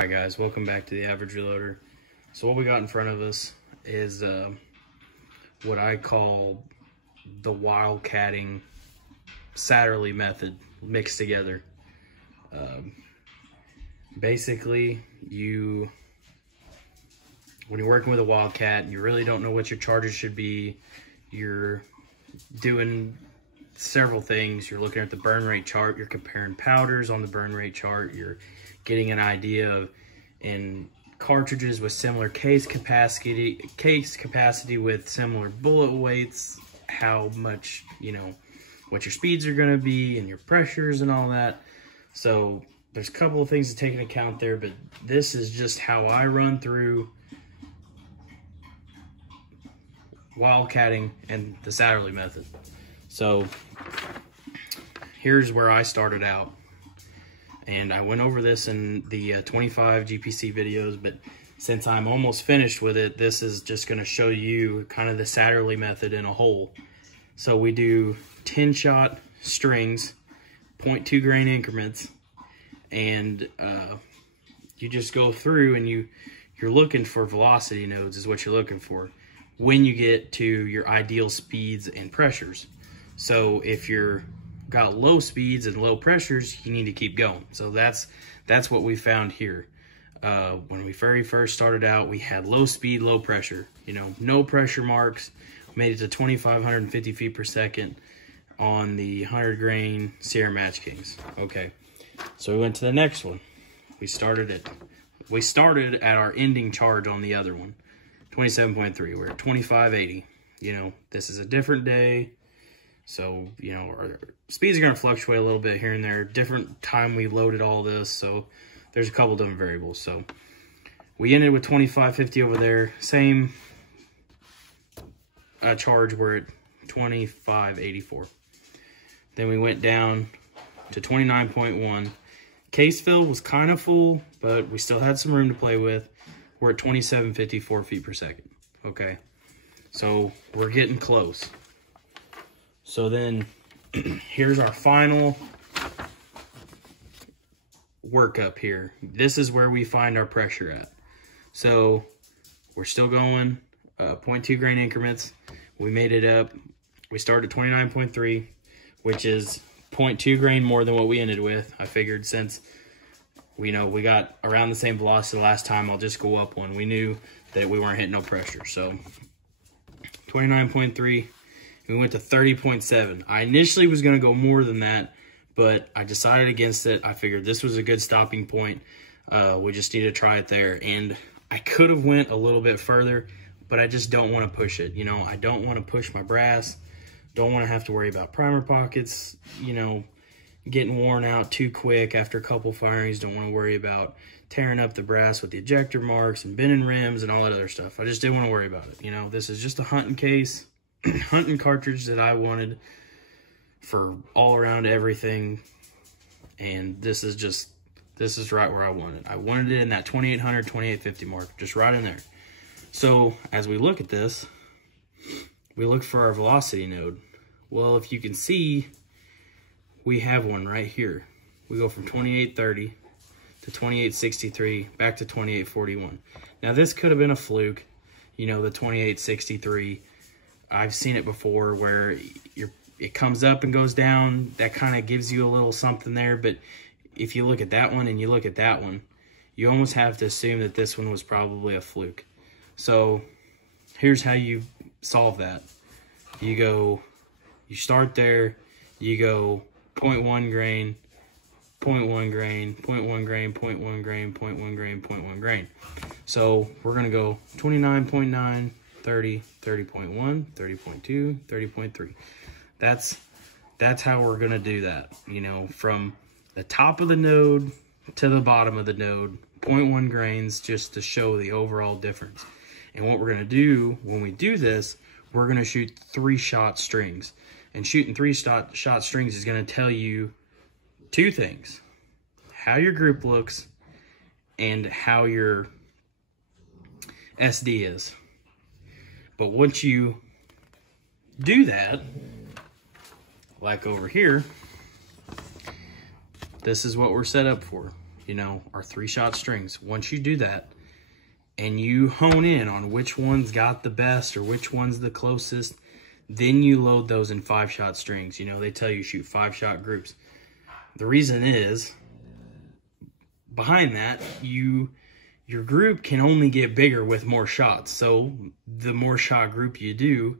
Alright guys, welcome back to the Average Reloader. So what we got in front of us is what I call the wildcatting Satterlee method mixed together. Basically, when you're working with a wildcat and you really don't know what your charges should be, you're doing several things. You're looking at the burn rate chart, you're comparing powders on the burn rate chart, you're getting an idea of in cartridges with similar case capacity with similar bullet weights, how much, what your speeds are going to be and your pressures and all that. So there's a couple of things to take into account there, but this is just how I run through wildcatting and the Satterlee method. So here's where I started out. And I went over this in the 25 GPC videos, but since I'm almost finished with it, this is just going to show you kind of the Satterlee method in a whole. So we do 10-shot strings, 0.2 grain increments, and you just go through and you're looking for velocity nodes is what you're looking for when you get to your ideal speeds and pressures. So if you're got low speeds and low pressures, you need to keep going. So that's what we found here. When we very first started out, we had low speed, low pressure, no pressure marks. We made it to 2,550 feet per second on the 100 grain Sierra Match Kings. Okay, so we went to the next one. We started at our ending charge on the other one, 27.3. We're at 2,580. This is a different day. So, our speeds are going to fluctuate a little bit here and there. Different time we loaded all this, so there's a couple different variables. So we ended with 2550 over there. Same charge, we're at 2584. Then we went down to 29.1. Case fill was kind of full, but we still had some room to play with. We're at 2754 feet per second. Okay, so we're getting close. So then here's our final workup here. This is where we find our pressure at. So we're still going 0.2 grain increments. We made it up. We started at 29.3, which is 0.2 grain more than what we ended with. I figured since we got around the same velocity last time, I'll just go up one. We knew that we weren't hitting no pressure. So 29.3. We went to 30.7. I initially was going to go more than that, but I decided against it. I figured this was a good stopping point. We just need to try it there. And I could have went a little bit further, but I just don't want to push it. I don't want to push my brass. Don't want to have to worry about primer pockets, getting worn out too quick after a couple firings. Don't want to worry about tearing up the brass with the ejector marks and bending rims and all that other stuff. I just didn't want to worry about it. This is just a hunting case. Hunting cartridge that I wanted for all around everything, and this is right where I want it. I wanted it in that 2800, 2850 mark, just right in there. So as we look at this, we look for our velocity node. Well, if you can see, we have one right here. We go from 2830 to 2863 back to 2841. Now this could have been a fluke, the 2863. I've seen it before where it comes up and goes down. That kind of gives you a little something there. But if you look at that one and you look at that one, you almost have to assume that this one was probably a fluke. So here's how you solve that. You start there, you go 0.1 grain, 0.1 grain, 0.1 grain, 0.1 grain, 0.1 grain, 0.1 grain. So we're going to go 29.9, 30, 30.1, 30.2, 30.3. That's how we're going to do that. From the top of the node to the bottom of the node, 0.1 grains, just to show the overall difference. And what we're going to do when we do this, we're going to shoot 3-shot strings. And shooting 3-shot strings is going to tell you two things: how your group looks and how your SD is. But once you do that, like over here, this is what we're set up for. you know, our 3-shot strings. Once you do that and you hone in on which one's got the best or which one's the closest, then you load those in 5-shot strings. You know, they tell you shoot 5-shot groups. The reason is, behind that, your group can only get bigger with more shots. So the more shot group you do,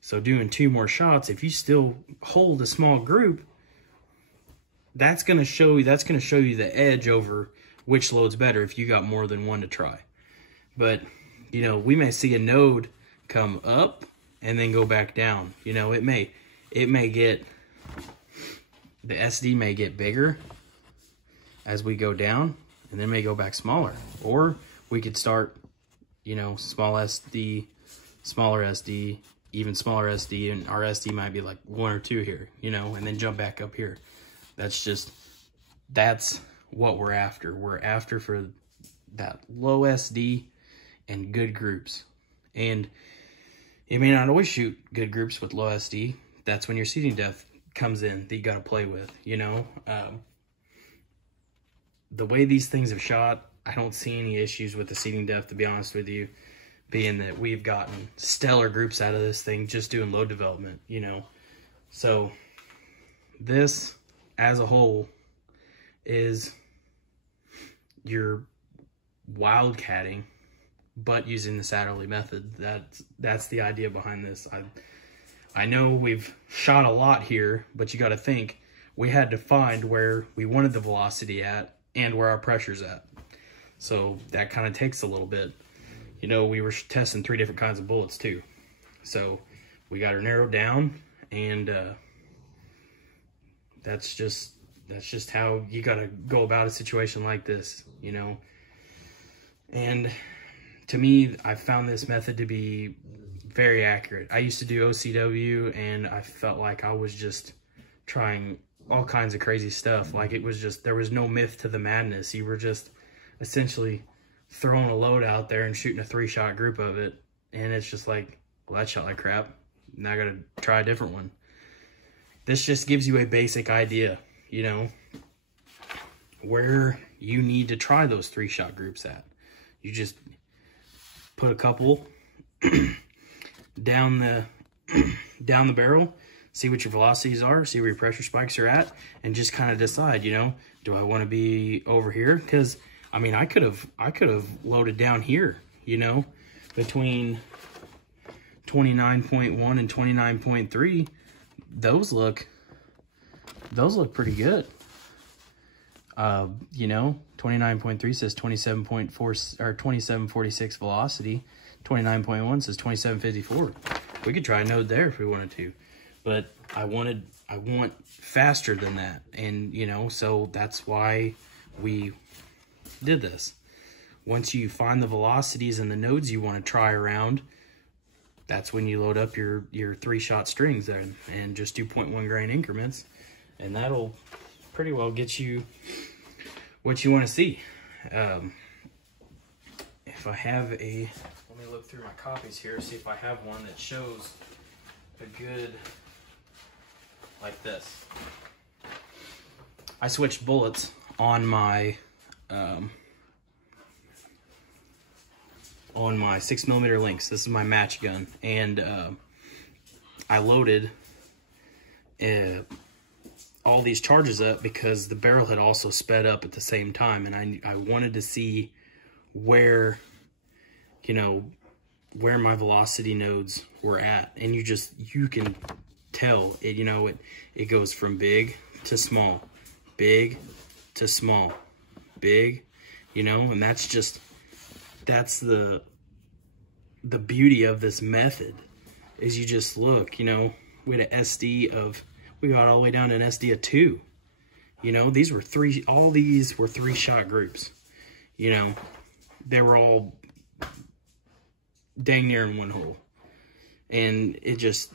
so doing 2 more shots, if you still hold a small group, that's going to show you the edge over which load's better if you got more than one to try. But, you know, we may see a node come up and then go back down. You know, it may get, the SD may get bigger as we go down, and then may go back smaller. Or we could start, you know, small SD, smaller SD, even smaller SD, and our SD might be like 1 or 2 here, you know, and then jump back up here. That's what we're after. We're after for that low SD and good groups. And you may not always shoot good groups with low SD. That's when your seating depth comes in that you got to play with, you know. The way these things have shot, I don't see any issues with the seating depth, to be honest with you, being that we've gotten stellar groups out of this thing just doing load development, you know. So this as a whole is your wildcatting, but using the Satterlee method. That's the idea behind this. I know we've shot a lot here, but you got to think, we had to find where we wanted the velocity at and where our pressure's at. So that kind of takes a little bit. You know, we were testing 3 different kinds of bullets too. So we got her narrowed down, and that's just how you got to go about a situation like this, you know. And to me, I found this method to be very accurate. I used to do OCW, and I felt like I was just trying all kinds of crazy stuff. Like, it was just, there was no myth to the madness. You were just essentially throwing a load out there and shooting a 3-shot group of it. And it's just like, well, that shot like crap. Now I got to try a different one. This just gives you a basic idea, you know, where you need to try those 3-shot groups at. You just put a couple down the barrel, see what your velocities are, see where your pressure spikes are at, and just kind of decide, you know, do I want to be over here? Because I mean, I could have loaded down here, you know, between 29.1 and 29.3. Those look pretty good. You know, 29.3 says 27.4 or 2746 velocity. 29.1 says 2754. We could try a node there if we wanted to, but I want faster than that, and you know, so that's why we did this. Once you find the velocities and the nodes you want to try around, that's when you load up your 3-shot strings there and just do 0.1 grain increments, and that'll pretty well get you what you want to see. If I have let me look through my copies here, see if I have one that shows a good, like this. I switched bullets on my 6mm Lynx. This is my match gun, and I loaded all these charges up because the barrel had also sped up at the same time, and I wanted to see where, you know, where my velocity nodes were at, and you can tell it, you know, it goes from big to small, big to small, big, you know, and that's the beauty of this method, is you just look, you know, we had an SD of, we got all the way down to an SD of 2, you know, all these were 3-shot groups, you know, they were all dang near in one hole, and it just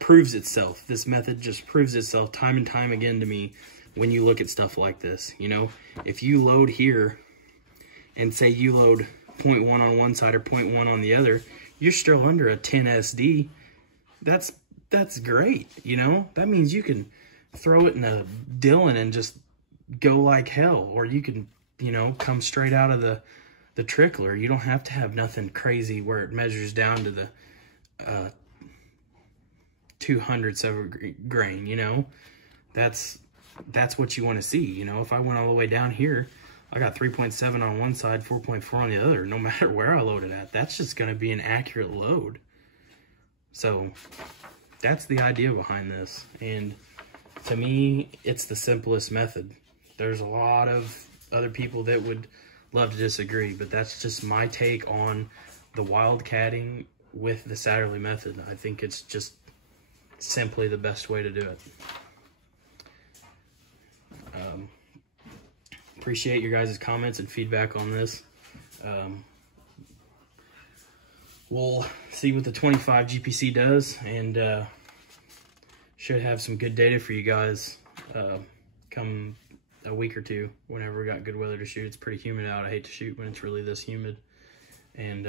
proves itself. This method just proves itself time and time again to me when you look at stuff like this. You know, if you load here and say you load 0.1 on one side or 0.1 on the other, you're still under a 10 SD. That's great, you know. That means you can throw it in a Dillon and just go like hell, or you can, you know, come straight out of the trickler. You don't have to have nothing crazy where it measures down to the 200ths of a grain, you know. That's what you want to see, you know. If I went all the way down here, I got 3.7 on one side, 4.4 on the other, no matter where I load it at. That's just going to be an accurate load. So that's the idea behind this. And to me, it's the simplest method. There's a lot of other people that would love to disagree, but that's just my take on the wildcatting with the Satterlee method. I think it's just simply the best way to do it. Appreciate your guys' comments and feedback on this. We'll see what the 25 GPC does, and should have some good data for you guys come a week or two whenever we got good weather to shoot. It's pretty humid out. I hate to shoot when it's really this humid and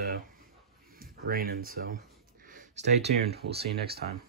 raining, so stay tuned. We'll see you next time.